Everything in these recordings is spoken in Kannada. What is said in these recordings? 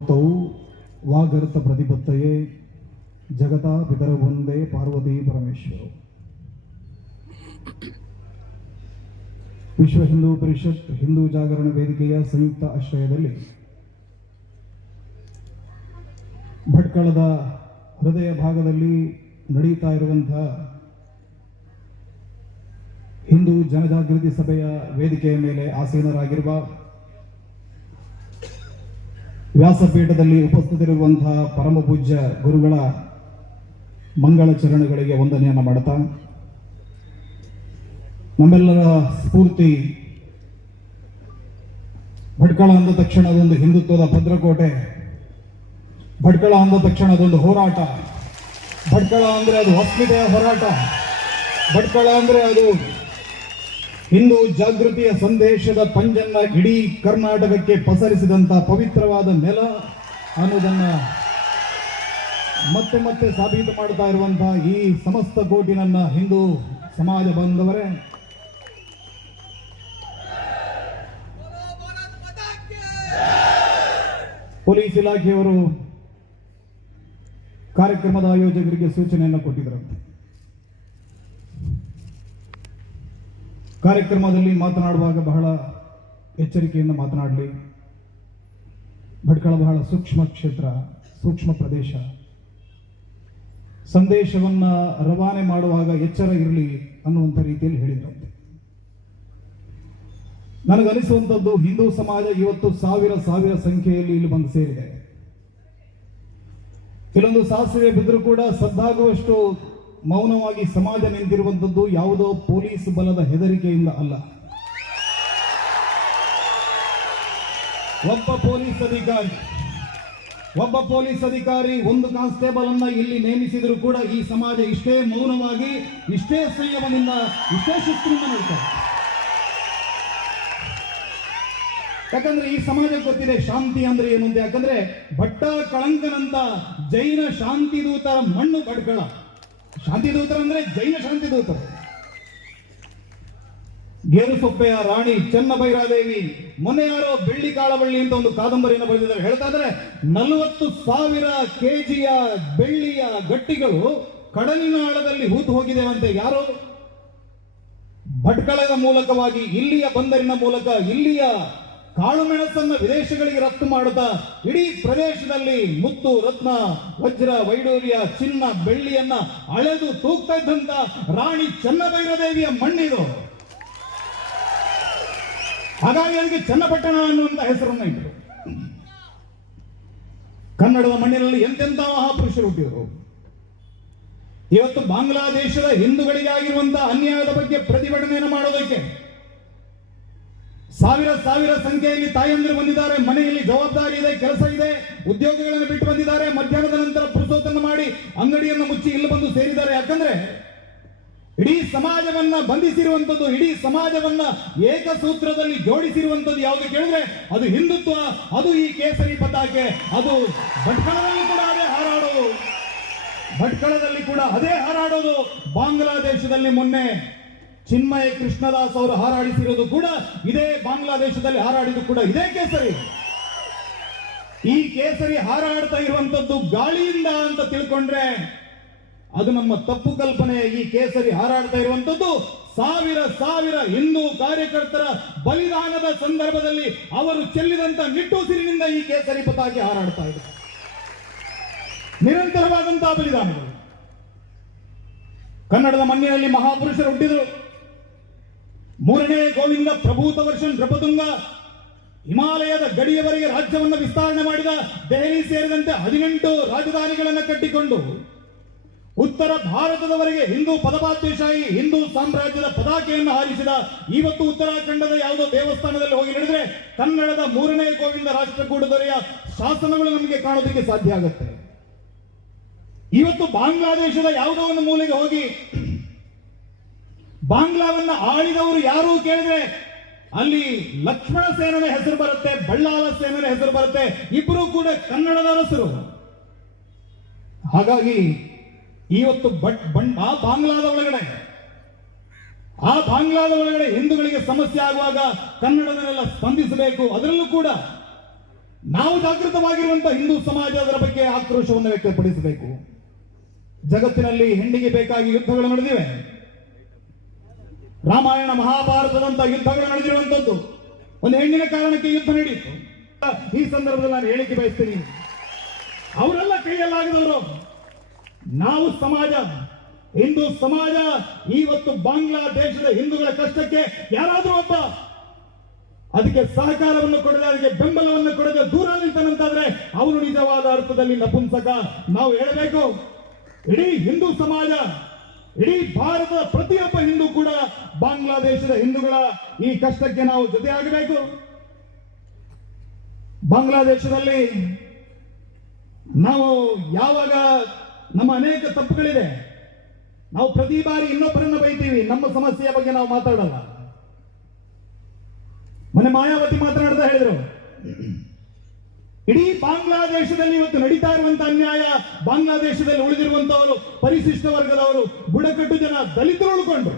ತೌ ವಾಗರ್ತ ಪ್ರತಿಪತ್ತಯೇ ಜಗತಾ ಪಿತರ ಒಂದೇ ಪಾರ್ವತಿ ಪರಮೇಶ್ವರ. ವಿಶ್ವ ಹಿಂದೂ ಪರಿಷತ್ ಹಿಂದೂ ಜಾಗರಣ ವೇದಿಕೆಯ ಸಂಯುಕ್ತ ಆಶ್ರಯದಲ್ಲಿ ಭಟ್ಕಳದ ಹೃದಯ ಭಾಗದಲ್ಲಿ ನಡೆಯುತ್ತಾ ಇರುವಂತಹ ಹಿಂದೂ ಜನಜಾಗೃತಿ ಸಭೆಯ ವೇದಿಕೆಯ ಮೇಲೆ ಆಸೀನರಾಗಿರುವ ವ್ಯಾಸಪೀಠದಲ್ಲಿ ಉಪಸ್ಥಿತರಿರುವಂತಹ ಪರಮ ಪೂಜ್ಯ ಗುರುಗಳ ಮಂಗಳ ಚರಣಗಳಿಗೆ ವಂದನೆಯನ್ನು ಮಾಡುತ್ತಾ, ನಮ್ಮೆಲ್ಲರ ಸ್ಫೂರ್ತಿ ಭಟ್ಕಳ ಅಂದ ತಕ್ಷಣ ಅದೊಂದು ಹಿಂದುತ್ವದ ಭದ್ರಕೋಟೆ, ಭಟ್ಕಳ ಅಂದ ತಕ್ಷಣ ಅದೊಂದು ಹೋರಾಟ, ಭಟ್ಕಳ ಅಂದ್ರೆ ಅದು ಅಸ್ಮಿತೆಯ ಹೋರಾಟ, ಭಟ್ಕಳ ಅಂದ್ರೆ ಅದು ಹಿಂದೂ ಜಾಗೃತಿಯ ಸಂದೇಶದ ಪಂಜನ್ನ ಇಡೀ ಕರ್ನಾಟಕಕ್ಕೆ ಪಸರಿಸಿದಂತ ಪವಿತ್ರವಾದ ನೆಲ ಅನ್ನೋದನ್ನ ಮತ್ತೆ ಮತ್ತೆ ಸಾಬೀತು ಮಾಡ್ತಾ ಇರುವಂತಹ ಈ ಸಮಸ್ತ ಕೋಟಿ ನನ್ನ ಹಿಂದೂ ಸಮಾಜ ಬಾಂಧವರೇ, ಪೊಲೀಸ್ ಇಲಾಖೆಯವರು ಕಾರ್ಯಕ್ರಮದ ಆಯೋಜಕರಿಗೆ ಸೂಚನೆಯನ್ನು ಕೊಟ್ಟಿದ್ದರಂತೆ. ಕಾರ್ಯಕ್ರಮದಲ್ಲಿ ಮಾತನಾಡುವಾಗ ಬಹಳ ಎಚ್ಚರಿಕೆಯಿಂದ ಮಾತನಾಡಲಿ. ಭಟ್ಕಳ ಬಹಳ ಸೂಕ್ಷ್ಮ ಕ್ಷೇತ್ರ, ಸೂಕ್ಷ್ಮ ಪ್ರದೇಶ. ಸಂದೇಶವನ್ನ ರವಾನೆ ಮಾಡುವಾಗ ಎಚ್ಚರ ಇರಲಿ ಅನ್ನುವಂಥ ರೀತಿಯಲ್ಲಿ ಹೇಳಿದ್ರಂತೆ. ನನಗನಿಸುವಂಥದ್ದು ಹಿಂದೂ ಸಮಾಜ ಇವತ್ತು ಸಾವಿರ ಸಂಖ್ಯೆಯಲ್ಲಿ ಇಲ್ಲಿ ಬಂದು ಸೇರಿದೆ. ಕೆಲವೊಂದು ಸಾಸಿವೆ ಬಿದ್ದರೂ ಕೂಡ ಸದ್ದಾಗುವಷ್ಟು ಮೌನವಾಗಿ ಸಮಾಜ ನಿಂತಿರುವಂಥದ್ದು ಯಾವುದೋ ಪೊಲೀಸ್ ಬಲದ ಹೆದರಿಕೆಯಿಂದ ಅಲ್ಲ. ಒಬ್ಬ ಪೊಲೀಸ್ ಅಧಿಕಾರಿ ಒಂದು ಕಾನ್ಸ್ಟೇಬಲ್ ಅನ್ನ ಇಲ್ಲಿ ನೇಮಿಸಿದರೂ ಕೂಡ ಈ ಸಮಾಜ ಇಷ್ಟೇ ಮೌನವಾಗಿ, ಇಷ್ಟೇ ಸಂಯಮದಿಂದ, ಇಷ್ಟೇ ಶಿಸ್ತಿನಿಂದ ನೋಡ್ತಾರೆ. ಯಾಕಂದ್ರೆ ಈ ಸಮಾಜಕ್ಕೆ ಗೊತ್ತಿದೆ ಶಾಂತಿ ಅಂದ್ರೆ ಏನು ಅಂತ. ಯಾಕಂದ್ರೆ ಭಟ್ಟ ಕಳಂಕನಂತ ಜೈನ ಶಾಂತಿದೂತರ ಮಣ್ಣು ಭಟ್ಕಳ. ಶಾಂತಿದೂತರ ಅಂದ್ರೆ ಜೈನ ಶಾಂತಿದೂತರು. ಗೇರುಸೊಪ್ಪೆಯ ರಾಣಿ ಚೆನ್ನಭೈರಾದೇವಿ ಮೊನ್ನೆ ಯಾರೋ ಬೆಳ್ಳಿ ಕಾಳಬಳ್ಳಿ ಅಂತ ಒಂದು ಕಾದಂಬರಿಯನ್ನು ಬರೆದಿದ್ದಾರೆ. ಹೇಳ್ತಾ ಇದ್ರೆ 40,000 ಕೆಜಿಯ ಬೆಳ್ಳಿಯ ಗಟ್ಟಿಗಳು ಕಡಲಿನ ಆಳದಲ್ಲಿ ಹೂತು ಹೋಗಿದೆವಂತೆ. ಯಾರೋ ಭಟ್ಕಳದ ಮೂಲಕವಾಗಿ, ಇಲ್ಲಿಯ ಬಂದರಿನ ಮೂಲಕ ಇಲ್ಲಿಯ ಕಾಳು ಮೆಣಸನ್ನ ವಿದೇಶಗಳಿಗೆ ರಫ್ತು ಮಾಡುತ್ತಾ ಇಡೀ ಪ್ರದೇಶದಲ್ಲಿ ಮುತ್ತು, ರತ್ನ, ವಜ್ರ, ವೈಡೂರ್ಯ, ಚಿನ್ನ, ಬೆಳ್ಳಿಯನ್ನ ಅಳೆದು ತೂಗ್ತಾ ಇದ್ದಂತ ರಾಣಿ ಚೆನ್ನಭೈರದೇವಿಯ ಮಣ್ಣಿದು. ಹಾಗಾಗಿ ಅದಕ್ಕೆ ಚನ್ನಪಟ್ಟಣ ಅನ್ನುವಂತ ಹೆಸರನ್ನು ಇಟ್ಟರು. ಕನ್ನಡದ ಮಣ್ಣಿನಲ್ಲಿ ಎಂತೆಂಥ ಮಹಾಪುರುಷರು ಹುಟ್ಟಿದರು. ಇವತ್ತು ಬಾಂಗ್ಲಾದೇಶದ ಹಿಂದೂಗಳಿಗಾಗಿರುವಂತಹ ಅನ್ಯಾಯದ ಬಗ್ಗೆ ಪ್ರತಿಭಟನೆಯನ್ನು ಮಾಡೋದಕ್ಕೆ ಸಾವಿರ ಸಂಖ್ಯೆಯಲ್ಲಿ ತಾಯಂದಿರು ಬಂದಿದ್ದಾರೆ. ಮನೆಯಲ್ಲಿ ಜವಾಬ್ದಾರಿ ಇದೆ, ಕೆಲಸ ಇದೆ, ಉದ್ಯೋಗಗಳನ್ನು ಬಿಟ್ಟು ಬಂದಿದ್ದಾರೆ. ಮಧ್ಯಾಹ್ನದ ನಂತರ ಪುರುಸೋತನ್ನು ಮಾಡಿ ಅಂಗಡಿಯನ್ನು ಮುಚ್ಚಿ ಇಲ್ಲಿ ಬಂದು ಸೇರಿದ್ದಾರೆ. ಯಾಕಂದ್ರೆ ಇಡೀ ಸಮಾಜವನ್ನ ಬಂಧಿಸಿರುವಂತದ್ದು, ಇಡೀ ಸಮಾಜವನ್ನ ಏಕಸೂತ್ರದಲ್ಲಿ ಜೋಡಿಸಿರುವಂತದ್ದು ಯಾವುದು ಕೇಳಿದ್ರೆ ಅದು ಹಿಂದುತ್ವ, ಅದು ಈ ಕೇಸರಿ ಪತಾಕೆ. ಅದು ಭಟ್ಕಳದಲ್ಲಿ ಕೂಡ ಅದೇ ಹಾರಾಡೋದು, ಭಟ್ಕಳದಲ್ಲಿ ಕೂಡ ಅದೇ ಹಾರಾಡೋದು. ಬಾಂಗ್ಲಾದೇಶದಲ್ಲಿ ಮೊನ್ನೆ ಚಿನ್ಮಯ ಕೃಷ್ಣದಾಸ್ ಅವರು ಹಾರಾಡಿಸಿರೋದು ಕೂಡ ಇದೇ, ಬಾಂಗ್ಲಾದೇಶದಲ್ಲಿ ಹಾರಾಡಿದ್ದು ಕೂಡ ಇದೇ ಕೇಸರಿ. ಈ ಕೇಸರಿ ಹಾರಾಡ್ತಾ ಇರುವಂತದ್ದು ಗಾಳಿಯಿಂದ ಅಂತ ತಿಳ್ಕೊಂಡ್ರೆ ಅದು ನಮ್ಮ ತಪ್ಪು ಕಲ್ಪನೆ. ಈ ಕೇಸರಿ ಹಾರಾಡ್ತಾ ಇರುವಂತದ್ದು ಸಾವಿರ ಹಿಂದೂ ಕಾರ್ಯಕರ್ತರ ಬಲಿದಾನದ ಸಂದರ್ಭದಲ್ಲಿ ಅವರು ಚೆಲ್ಲಿದಂತ ನಿಟ್ಟುಸಿರಿನಿಂದ ಈ ಕೇಸರಿ ಪತಾಕೆ ಹಾರಾಡ್ತಾ ಇದೆ. ನಿರಂತರವಾದಂತಹ ಬಲಿದಾನಗಳು. ಕನ್ನಡದ ಮಣ್ಣಿನಲ್ಲಿ ಮಹಾಪುರುಷರು ಹುಟ್ಟಿದರು. 3ನೇ ಗೋವಿಂದ ಪ್ರಭೂತ ವರ್ಷನ್ ನೃಪತುಂಗ ಹಿಮಾಲಯದ ಗಡಿಯವರೆಗೆ ರಾಜ್ಯವನ್ನು ವಿಸ್ತರಣೆ ಮಾಡಿದ. ದೆಹಲಿ ಸೇರಿದಂತೆ 18 ರಾಜಧಾನಿಗಳನ್ನು ಕಟ್ಟಿಕೊಂಡು ಉತ್ತರ ಭಾರತದವರೆಗೆ ಹಿಂದೂ ಪದಪಾತ್ಯಶಾಹಿ ಹಿಂದೂ ಸಾಮ್ರಾಜ್ಯದ ಪತಾಕೆಯನ್ನು ಹಾರಿಸಿದ. ಇವತ್ತು ಉತ್ತರಾಖಂಡದ ಯಾವುದೋ ದೇವಸ್ಥಾನದಲ್ಲಿ ಹೋಗಿ ನಡೆದ್ರೆ ಕನ್ನಡದ 3ನೇ ಗೋವಿಂದ ರಾಷ್ಟ್ರಕೂಟ ದೊರೆಯ ಶಾಸನಗಳು ನಮಗೆ ಕಾಣೋದಕ್ಕೆ ಸಾಧ್ಯ ಆಗುತ್ತೆ. ಇವತ್ತು ಬಾಂಗ್ಲಾದೇಶದ ಯಾವುದೋ ಒಂದು ಮೂಲೆಗೆ ಹೋಗಿ ಬಾಂಗ್ಲಾವನ್ನ ಆಳಿದವರು ಯಾರು ಕೇಳಿದ್ರೆ ಅಲ್ಲಿ ಲಕ್ಷ್ಮಣ ಸೇನನ ಹೆಸರು ಬರುತ್ತೆ, ಬಳ್ಳಾಲ ಸೇನನ ಹೆಸರು ಬರುತ್ತೆ. ಇಬ್ಬರು ಕೂಡ ಕನ್ನಡದ ಅರಸರು. ಹಾಗಾಗಿ ಇವತ್ತು ಆ ಬಾಂಗ್ಲಾದ ಒಳಗಡೆ ಹಿಂದೂಗಳಿಗೆ ಸಮಸ್ಯೆ ಆಗುವಾಗ ಕನ್ನಡದಲ್ಲೆಲ್ಲ ಸ್ಪಂದಿಸಬೇಕು. ಅದರಲ್ಲೂ ಕೂಡ ನಾವು ಜಾಗೃತವಾಗಿರುವಂತಹ ಹಿಂದೂ ಸಮಾಜ ಅದರ ಬಗ್ಗೆ ಆಕ್ರೋಶವನ್ನು ವ್ಯಕ್ತಪಡಿಸಬೇಕು. ಜಗತ್ತಿನಲ್ಲಿ ಹೆಣ್ಣಿಗೆ ಬೇಕಾಗಿ ಯುದ್ಧಗಳು ನಡೆದಿವೆ. ರಾಮಾಯಣ ಮಹಾಭಾರತದಂತಹ ಯುದ್ಧಗಳು ನಡೆದಿರುವಂತದ್ದು ಒಂದು ಹೆಣ್ಣಿನ ಕಾರಣಕ್ಕೆ ಯುದ್ಧ ನಡೆಯಿತು. ಈ ಸಂದರ್ಭದಲ್ಲಿ ನಾನು ಹೇಳಿಕೆ ಬಯಸ್ತೀನಿ, ಅವರೆಲ್ಲ ಕೈಯಲ್ಲಾಗದವರು. ನಾವು ಸಮಾಜ, ಹಿಂದೂ ಸಮಾಜ ಇವತ್ತು ಬಾಂಗ್ಲಾದೇಶದ ಹಿಂದೂಗಳ ಕಷ್ಟಕ್ಕೆ ಯಾರಾದರೂ ಒಬ್ಬ ಅದಕ್ಕೆ ಸಹಕಾರವನ್ನು ಕೊಡದೆ, ಅದಕ್ಕೆ ಬೆಂಬಲವನ್ನು ಕೊಡದೆ ದೂರ ನಿಂತನಂತಾದ್ರೆ ಅವನು ನಿಜವಾದ ಅರ್ಥದಲ್ಲಿ ನಪುಂಸಕ. ನಾವು ಹೇಳಬೇಕು, ಇಡೀ ಹಿಂದೂ ಸಮಾಜ, ಇಡೀ ಭಾರತದ ಪ್ರತಿಯೊಬ್ಬ ಹಿಂದೂ ಕೂಡ ಬಾಂಗ್ಲಾದೇಶದ ಹಿಂದೂಗಳ ಈ ಕಷ್ಟಕ್ಕೆ ನಾವು ಜೊತೆಯಾಗಬೇಕು. ಬಾಂಗ್ಲಾದೇಶದಲ್ಲಿ ನಾವು ಯಾವಾಗ ನಮ್ಮ ಅನೇಕ ತಪ್ಪುಗಳಿದೆ, ನಾವು ಪ್ರತಿ ಬಾರಿ ಇನ್ನೊಬ್ಬರನ್ನ ಬೈತೀವಿ, ನಮ್ಮ ಸಮಸ್ಯೆಯ ಬಗ್ಗೆ ನಾವು ಮಾತಾಡಲ್ಲ. ಮೊನ್ನೆ ಮಾಯಾವತಿ ಮಾತನಾಡ್ತಾ ಹೇಳಿದ್ರು, ಇಡೀ ಬಾಂಗ್ಲಾದೇಶದಲ್ಲಿ ಇವತ್ತು ನಡೀತಾ ಇರುವಂತಹ ಅನ್ಯಾಯ, ಬಾಂಗ್ಲಾದೇಶದಲ್ಲಿ ಉಳಿದಿರುವಂತವರು ಪರಿಶಿಷ್ಟ ವರ್ಗದವರು, ಬುಡಕಟ್ಟು ಜನ, ದಲಿತರು ಉಳ್ಕೊಂಡ್ರು.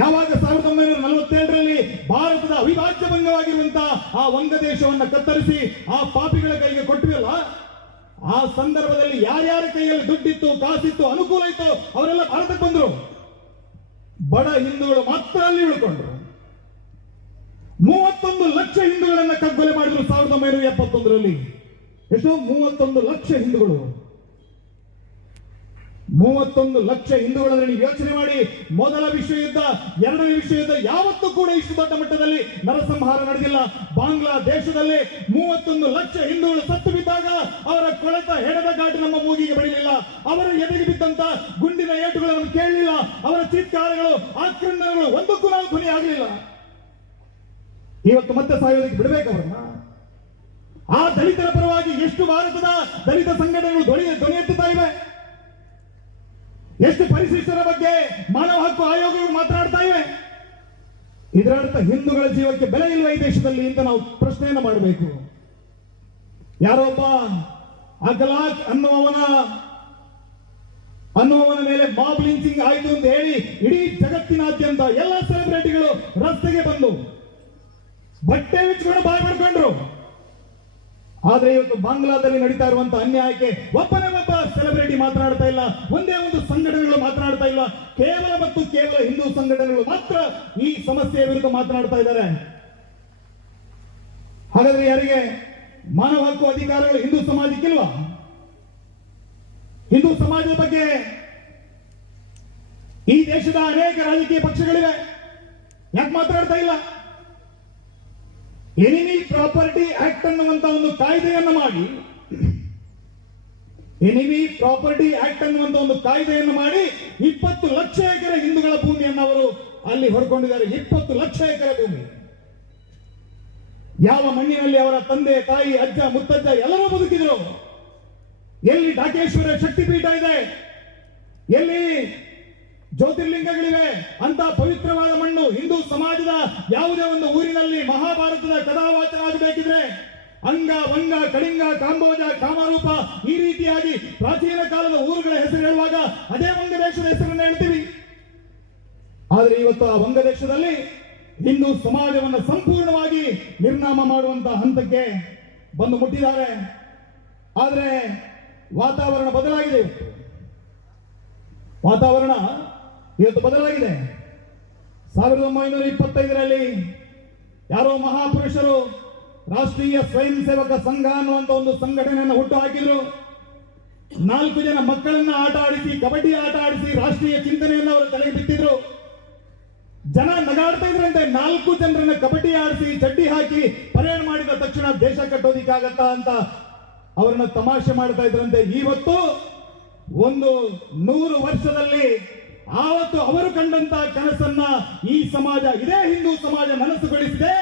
ಯಾವಾಗ 1947ರಲ್ಲಿ ಭಾರತದ ಅವಿಭಾಜ್ಯ ಭಂಗವಾಗಿರುವಂತಹ ಆ ವಂಗದೇಶವನ್ನು ಕತ್ತರಿಸಿ ಆ ಪಾಪಿಗಳ ಕೈಗೆ ಕೊಟ್ಟಿವಲ್ಲ, ಆ ಸಂದರ್ಭದಲ್ಲಿ ಯಾರ್ಯಾರ ಕೈಯಲ್ಲಿ ದುಡ್ಡಿತ್ತು, ಕಾಸಿತ್ತು, ಅನುಕೂಲ ಇತ್ತು ಅವರೆಲ್ಲ ಭಾರತಕ್ಕೆ ಬಂದರು. ಬಡ ಹಿಂದೂಗಳು ಮಾತ್ರ ಅಲ್ಲಿ ಉಳ್ಕೊಂಡ್ರು. 31 ಲಕ್ಷ ಹಿಂದೂಗಳನ್ನ ಕಗ್ಗೊಲೆ ಮಾಡಿದ್ರು 1971ರಲ್ಲಿ. ಎಷ್ಟು? 31 ಲಕ್ಷ ಹಿಂದೂಗಳು. 31 ಲಕ್ಷ ಹಿಂದೂಗಳನ್ನು ನೀವು ಯೋಚನೆ ಮಾಡಿ. ಮೊದಲ ವಿಶ್ವಯುದ್ಧ, ಎರಡನೇ ವಿಶ್ವಯುದ್ಧ ಯಾವತ್ತೂ ಕೂಡ ಇಷ್ಟು ದೊಡ್ಡ ಮಟ್ಟದಲ್ಲಿ ನರಸಂಹಾರ ನಡೆದಿಲ್ಲ. ಬಾಂಗ್ಲಾದೇಶದಲ್ಲಿ 31 ಲಕ್ಷ ಹಿಂದೂಗಳು ಸತ್ತು ಬಿದ್ದಾಗ ಅವರ ಕೊಳೆತ ಹೆಣದ ಘಾಟು ನಮ್ಮ ಮೂಗಿಗೆ ಬಡಿಲಿಲ್ಲ. ಅವರ ಎದೆಗೆ ಬಿದ್ದಂತ ಗುಂಡಿನ ಏಟುಗಳನ್ನು ಕೇಳಲಿಲ್ಲ. ಅವರ ಚೀತ್ಕಾರಗಳು, ಆಕ್ರಂದನಗಳು ಒಂದಕ್ಕೂ ನಾವು ಧ್ವನಿ ಆಗಲಿಲ್ಲ. ಇವತ್ತು ಮತ್ತೆ ಸಾಯೋದಕ್ಕೆ ಬಿಡಬೇಕವರನ್ನ. ಆ ದಲಿತರ ಪರವಾಗಿ ಎಷ್ಟು ಭಾರತದ ದಲಿತ ಸಂಘಟನೆಗಳು ಧ್ವನಿ ಎತ್ತುತ್ತಾ ಇವೆ, ಎಷ್ಟು ಪರಿಶಿಷ್ಟರ ಬಗ್ಗೆ ಮಾನವ ಹಕ್ಕು ಆಯೋಗಗಳು ಮಾತನಾಡ್ತಾ ಇವೆ. ಇದರರ್ಥ ಹಿಂದೂಗಳ ಜೀವಕ್ಕೆ ಬೆಲೆ ಇಲ್ವ ಈ ದೇಶದಲ್ಲಿ ಅಂತ ನಾವು ಪ್ರಶ್ನೆಯನ್ನು ಮಾಡಬೇಕು. ಯಾರೊಬ್ಬ ಅಗಲಾಕ್ ಅನ್ನುವವನ ಮೇಲೆ ಮಾಬ್ ಲಿಂಚಿಂಗ್ ಆಯಿತು ಅಂತ ಹೇಳಿ ಇಡೀ ಜಗತ್ತಿನಾದ್ಯಂತ ಎಲ್ಲ ಸೆಲೆಬ್ರಿಟಿಗಳು ರಸ್ತೆಗೆ ಬಂದು ಬಟ್ಟೆ ಬಿಚ್ಚಿಕೊಂಡು ಬಾಯ್ ಮಾಡ್ಕೊಂಡ್ರು. ಆದ್ರೆ ಇವತ್ತು ಬಾಂಗ್ಲಾದಲ್ಲಿ ನಡೀತಾ ಇರುವಂತಹ ಅನ್ಯಾಯಕ್ಕೆ ಒಬ್ಬನೇ ಒಬ್ಬ ಸೆಲೆಬ್ರಿಟಿ ಮಾತನಾಡ್ತಾ ಇಲ್ಲ, ಒಂದೇ ಒಂದು ಸಂಘಟನೆಗಳು ಮಾತನಾಡ್ತಾ ಇಲ್ಲ. ಕೇವಲ ಮತ್ತು ಕೇವಲ ಹಿಂದೂ ಸಂಘಟನೆಗಳು ಮಾತ್ರ ಈ ಸಮಸ್ಯೆಯ ವಿರುದ್ಧ ಮಾತನಾಡ್ತಾ ಇದ್ದಾರೆ. ಹಾಗಾದ್ರೆ ಯಾರಿಗೆ ಮಾನವ ಹಕ್ಕು ಅಧಿಕಾರಗಳು ಹಿಂದೂ ಸಮಾಜಕ್ಕಿಲ್ವಾ? ಹಿಂದೂ ಸಮಾಜದ ಬಗ್ಗೆ ಈ ದೇಶದ ಅನೇಕ ರಾಜಕೀಯ ಪಕ್ಷಗಳಿವೆ, ಯಾಕೆ ಮಾತನಾಡ್ತಾ ಇಲ್ಲ? ಎನಿಮಿ ಪ್ರಾಪರ್ಟಿ ಆಕ್ಟ್ ಅನ್ನುವಂತ ಒಂದು ಕಾಯ್ದೆಯನ್ನು ಮಾಡಿ, ಎನಿಮಿ ಪ್ರಾಪರ್ಟಿ ಆಕ್ಟ್ ಅನ್ನುವಂತ ಒಂದು ಕಾಯ್ದೆಯನ್ನು ಮಾಡಿ 20 ಲಕ್ಷ ಎಕರೆ ಹಿಂದೂಗಳ ಭೂಮಿಯನ್ನು ಅವರು ಅಲ್ಲಿ ಹೊಡ್ಕೊಂಡಿದ್ದಾರೆ. 20 ಲಕ್ಷ ಎಕರೆ ಭೂಮಿ. ಯಾವ ಮಣ್ಣಿನಲ್ಲಿ ಅವರ ತಂದೆ, ತಾಯಿ, ಅಜ್ಜ, ಮುತ್ತಜ್ಜ ಎಲ್ಲರೂ ಬದುಕಿದ್ರು? ಎಲ್ಲಿ ಢಾಕೇಶ್ವರ ಶಕ್ತಿಪೀಠ ಇದೆ, ಎಲ್ಲಿ ಜ್ಯೋತಿರ್ಲಿಂಗಗಳಿವೆ, ಅಂತ ಪವಿತ್ರವಾದ ಮಣ್ಣು ಹಿಂದೂ ಸಮಾಜದ ಯಾವುದೇ ಒಂದು ಊರಿನಲ್ಲಿ ಮಹಾಭಾರತದ ಕಥಾವಾಚನ ಆಗಬೇಕಿದ್ರೆ ಅಂಗ, ವಂಗ, ಕಳಿಂಗ, ಕಾಂಬೋಜ, ಕಾಮರೂಪ ಈ ರೀತಿಯಾಗಿ ಪ್ರಾಚೀನ ಕಾಲದ ಊರುಗಳ ಹೆಸರು ಹೇಳುವಾಗ ಅದೇ ವಂಗದೇಶದ ಹೆಸರನ್ನು ಹೇಳ್ತೀವಿ. ಆದರೆ ಇವತ್ತು ಆ ವಂಗದೇಶದಲ್ಲಿ ಹಿಂದೂ ಸಮಾಜವನ್ನು ಸಂಪೂರ್ಣವಾಗಿ ನಿರ್ನಾಮ ಮಾಡುವಂತಹ ಹಂತಕ್ಕೆ ಬಂದು ಮುಟ್ಟಿದ್ದಾರೆ. ಆದರೆ ವಾತಾವರಣ ಬದಲಾಗಿದೆ. ವಾತಾವರಣ ಇವತ್ತು ಬದಲಾಗಿದೆ. 1925ರಲ್ಲಿ ಯಾರೋ ಮಹಾಪುರುಷರು ರಾಷ್ಟ್ರೀಯ ಸ್ವಯಂ ಸೇವಕ ಸಂಘ ಅನ್ನುವಂತ ಒಂದು ಸಂಘಟನೆಯನ್ನು ಹುಟ್ಟು ಹಾಕಿದ್ರು. 4 ಜನ ಮಕ್ಕಳನ್ನ ಆಟ ಆಡಿಸಿ, ಕಬಡ್ಡಿ ಆಟ ಆಡಿಸಿ ರಾಷ್ಟ್ರೀಯ ಚಿಂತನೆಯನ್ನು ಅವರು ತಲೆಗೆ ಬಿತ್ತಿದ್ರು. ಜನ ನಗಾಡ್ತಾ ಇದ್ರಂತೆ, 4 ಜನರನ್ನ ಕಬಡ್ಡಿ ಆಡಿಸಿ ಚಡ್ಡಿ ಹಾಕಿ ಪರೇಡ್ ಮಾಡಿದ ತಕ್ಷಣ ದೇಶ ಕಟ್ಟೋದಿಕ್ಕಾಗತ್ತಾ ಅಂತ ಅವರನ್ನ ತಮಾಷೆ ಮಾಡ್ತಾ ಇದ್ರಂತೆ. ಇವತ್ತು ಒಂದು 100 ವರ್ಷದಲ್ಲಿ ಆವತ್ತು ಅವರು ಕಂಡಂತ ಕನಸನ್ನ ಈ ಸಮಾಜ, ಇದೇ ಹಿಂದೂ ಸಮಾಜ ನನಸುಗೊಳಿಸಿದೆ.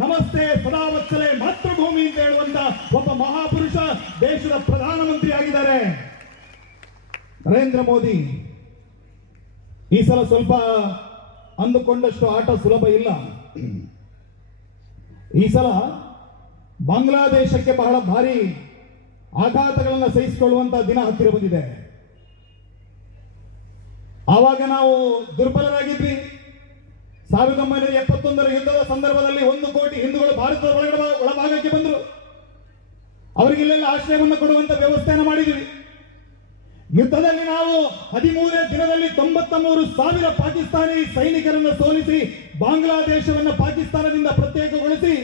ನಮಸ್ತೆ ಸದಾವತ್ಸಲೆ ಮಾತೃಭೂಮಿ ಅಂತ ಹೇಳುವಂತ ಒಬ್ಬ ಮಹಾಪುರುಷ ದೇಶದ ಪ್ರಧಾನಮಂತ್ರಿ ಆಗಿದ್ದಾರೆ ನರೇಂದ್ರ ಮೋದಿ. ಈ ಸಲ ಸ್ವಲ್ಪ ಅಂದುಕೊಂಡಷ್ಟು ಆಟ ಸುಲಭ ಇಲ್ಲ. ಈ ಸಲ ಬಾಂಗ್ಲಾದೇಶಕ್ಕೆ ಬಹಳ ಭಾರಿ ಆಘಾತಗಳನ್ನು ಸಹಿಸಿಕೊಳ್ಳುವಂತಹ ದಿನ ಹತ್ತಿರ ಬಂದಿದೆ. ಆವಾಗ ನಾವು ದುರ್ಬಲರಾಗಿದ್ವಿ. 1971ರ ಯುದ್ಧದ ಸಂದರ್ಭದಲ್ಲಿ 1 ಕೋಟಿ ಹಿಂದೂಗಳು ಭಾರತದ ಒಳಭಾಗ ಭಾಗಕ್ಕೆ ಬಂದರು. ಅವರಿಗೆಲ್ಲ ಆಶ್ರಯವನ್ನು ಕೊಡುವಂತ ವ್ಯವಸ್ಥೆಯನ್ನು ಮಾಡಿದ್ವಿ. ಯುದ್ಧದಲ್ಲಿ ನಾವು 13ನೇ ದಿನದಲ್ಲಿ 93,000 ಪಾಕಿಸ್ತಾನಿ ಸೈನಿಕರನ್ನು ಸೋಲಿಸಿ ಬಾಂಗ್ಲಾದೇಶವನ್ನು ಪಾಕಿಸ್ತಾನದಿಂದ ಪ್ರತ್ಯೇಕಗೊಳಿಸಿ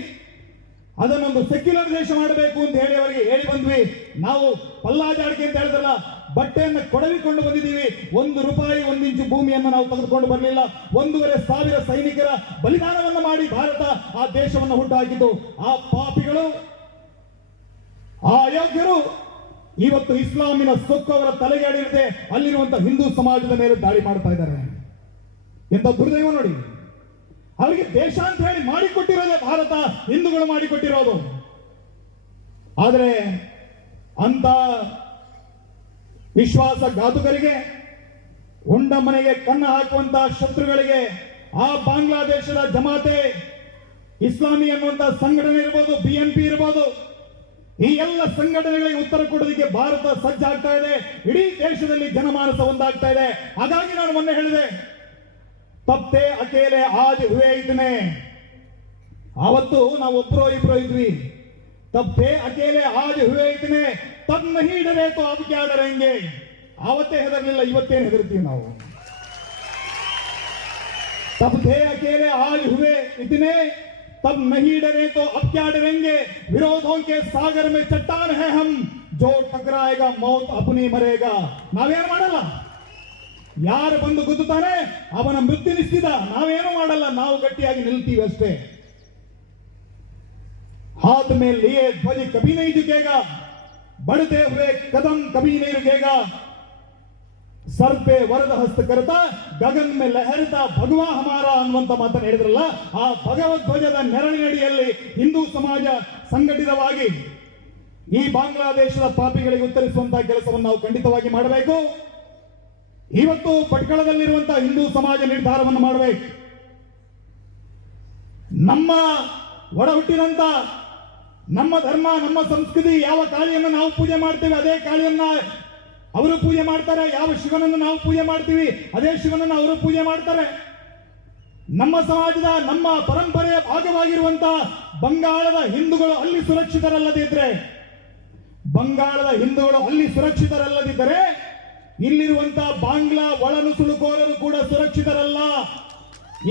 ಅದನ್ನೊಂದು ಸೆಕ್ಯುಲರ್ ದೇಶ ಮಾಡಬೇಕು ಅಂತ ಹೇಳಿ ಅವರಿಗೆ ಹೇಳಿ ಬಂದ್ವಿ. ನಾವು ಪಲ್ಲಾಜಾಡಿಕೆ ಅಂತ ಹೇಳಿದ್ರಲ್ಲ, ಬಟ್ಟೆಯನ್ನು ಕೊಡವಿಕೊಂಡು ಬಂದಿದ್ದೀವಿ. ₹1 1 ಇಂಚು ಭೂಮಿಯನ್ನು ನಾವು ತೆಗೆದುಕೊಂಡು ಬರಲಿಲ್ಲ. 1,500 ಸೈನಿಕರ ಬಲಿದಾನವನ್ನು ಮಾಡಿ ಭಾರತ ಆ ದೇಶವನ್ನು ಹುಟ್ಟುಹಾಕಿದ್ದು. ಆ ಪಾಪಿಗಳು, ಆ ಅಯೋಗ್ಯರು ಇವತ್ತು ಇಸ್ಲಾಮಿನ ಸೊಕ್ಕು ಅವರ ತಲೆಗೆ ಅಡಿಯಿರದೆ ಅಲ್ಲಿರುವಂತಹ ಹಿಂದೂ ಸಮಾಜದ ಮೇಲೆ ದಾಳಿ ಮಾಡ್ತಾ ಇದ್ದಾರೆ. ಎಂತ ದುರ್ದೈವ ನೋಡಿ. ಅವರಿಗೆ ದೇಶ ಅಂತ ಹೇಳಿ ಮಾಡಿಕೊಟ್ಟಿರೋದೇ ಭಾರತ, ಹಿಂದೂಗಳು ಮಾಡಿಕೊಟ್ಟಿರೋದು. ಆದರೆ ಅಂತ ವಿಶ್ವಾಸಘಾತುಕರಿಗೆ, ಉಂಡ ಮನೆಗೆ ಕನ್ನ ಹಾಕುವಂತಹ ಶತ್ರುಗಳಿಗೆ ಆ ಬಾಂಗ್ಲಾದೇಶದ ಜಮಾತೆ ಇಸ್ಲಾಮಿ ಅನ್ನುವಂತಹ ಸಂಘಟನೆ ಇರಬಹುದು, BNP ಇರಬಹುದು, ಈ ಎಲ್ಲ ಸಂಘಟನೆಗಳಿಗೆ ಉತ್ತರ ಕೊಡೋದಕ್ಕೆ ಭಾರತ ಸಜ್ಜಾಗ್ತಾ ಇದೆ. ಇಡೀ ದೇಶದಲ್ಲಿ ಜನಮಾನಸ ಒಂದಾಗ್ತಾ ಇದೆ. ಹಾಗಾಗಿ ನಾನು ಮೊನ್ನೆ ಹೇಳಿದೆ, ತಪ್ಪೆ ಅಕೇಲೆ ಆಜ್ ಹುವೆ ಇದ್ನೆ. ಆವತ್ತು ನಾವು ಒಬ್ಬರೋ ಇಬ್ಬರೋ ಇದ್ವಿ. ತಪ್ಪೆ ಅಕೇಲೆ ಆಜ್ ಹುವೆ ಇದ್ನೆ, ತಬ್ ನಹೀ ಡರೆ ತೋ ಅಬ್ ಕ್ಯಾ ಡರೆಂಗೆ. ಆವತ್ತೇ ಹೆದರ್ಲಿಲ್ಲ, ಇವತ್ತೇನು ಹೆದರ್ತೀವಿ ನಾವು. ತಬ್ थे अकेले आज हुए इतने, तब नहीं डरे तो अब क्या डरेंगे. विरोधों के सागर में चट्टान है हम, जो टकराएगा मौत अपनी मरेगा. ನಾವೇನು ಮಾಡಲ್ಲ, ಯಾರು ಬಂದು ಗುದ್ದುತ್ತಾನೆ ಅವನ ಮೃತ್ಯು ನಿಶ್ಚಿತ. ನಾವೇನು ಮಾಡಲ್ಲ, ನಾವು ಗಟ್ಟಿಯಾಗಿ ನಿಲ್ತೀವಿ ಅಷ್ಟೇ. हाथ में लिए ध्वज कभी नहीं झुकेगा, बढ़ते हुए कदम कभी नहीं रुकेगा. सर पे वरद हस्त करता, ಗಗನ್ ಮೇ ಲಹರಿತಾ ಭಗವಾ ಹಮಾರ ಅನ್ನುವಂತ ಮಾತನ್ನು ಹೇಳಿದ್ರಲ್ಲ, ಆ ಭಗವಧ್ವಜದ ನೆರಳಿನಡಿಯಲ್ಲಿ ಹಿಂದೂ ಸಮಾಜ ಸಂಘಟಿತವಾಗಿ ಈ ಬಾಂಗ್ಲಾದೇಶದ ಪಾಪಿಗಳಿಗೆ ಉತ್ತರಿಸುವಂತಹ ಕೆಲಸವನ್ನು ನಾವು ಖಂಡಿತವಾಗಿ ಮಾಡಬೇಕು. ಇವತ್ತು ಭಟ್ಕಳದಲ್ಲಿರುವಂತಹ ಹಿಂದೂ ಸಮಾಜ ನಿರ್ಧಾರವನ್ನು ಮಾಡಬೇಕು. ನಮ್ಮ ಒಡ ಹುಟ್ಟಿದಂತ ನಮ್ಮ ಧರ್ಮ, ನಮ್ಮ ಸಂಸ್ಕೃತಿ, ಯಾವ ಕಾಳಿಯನ್ನು ನಾವು ಪೂಜೆ ಮಾಡ್ತೇವೆ ಅದೇ ಕಾಳಿಯನ್ನ ಅವರು ಪೂಜೆ ಮಾಡ್ತಾರೆ. ಯಾವ ಶಿವನನ್ನು ನಾವು ಪೂಜೆ ಮಾಡ್ತೀವಿ ಅದೇ ಶಿವನನ್ನು ಅವರು ಪೂಜೆ ಮಾಡ್ತಾರೆ. ನಮ್ಮ ಸಮಾಜದ, ನಮ್ಮ ಪರಂಪರೆಯ ಭಾಗವಾಗಿರುವಂತಹ ಬಂಗಾಳದ ಹಿಂದೂಗಳು ಅಲ್ಲಿ ಸುರಕ್ಷಿತರಲ್ಲದಿದ್ರೆ, ಬಂಗಾಳದ ಹಿಂದೂಗಳು ಅಲ್ಲಿ ಸುರಕ್ಷಿತರಲ್ಲದಿದ್ದರೆ ಇಲ್ಲಿರುವಂತಹ ಬಾಂಗ್ಲಾ ಒಳನುಸುಳುಕೋರರು ಕೂಡ ಸುರಕ್ಷಿತರಲ್ಲ.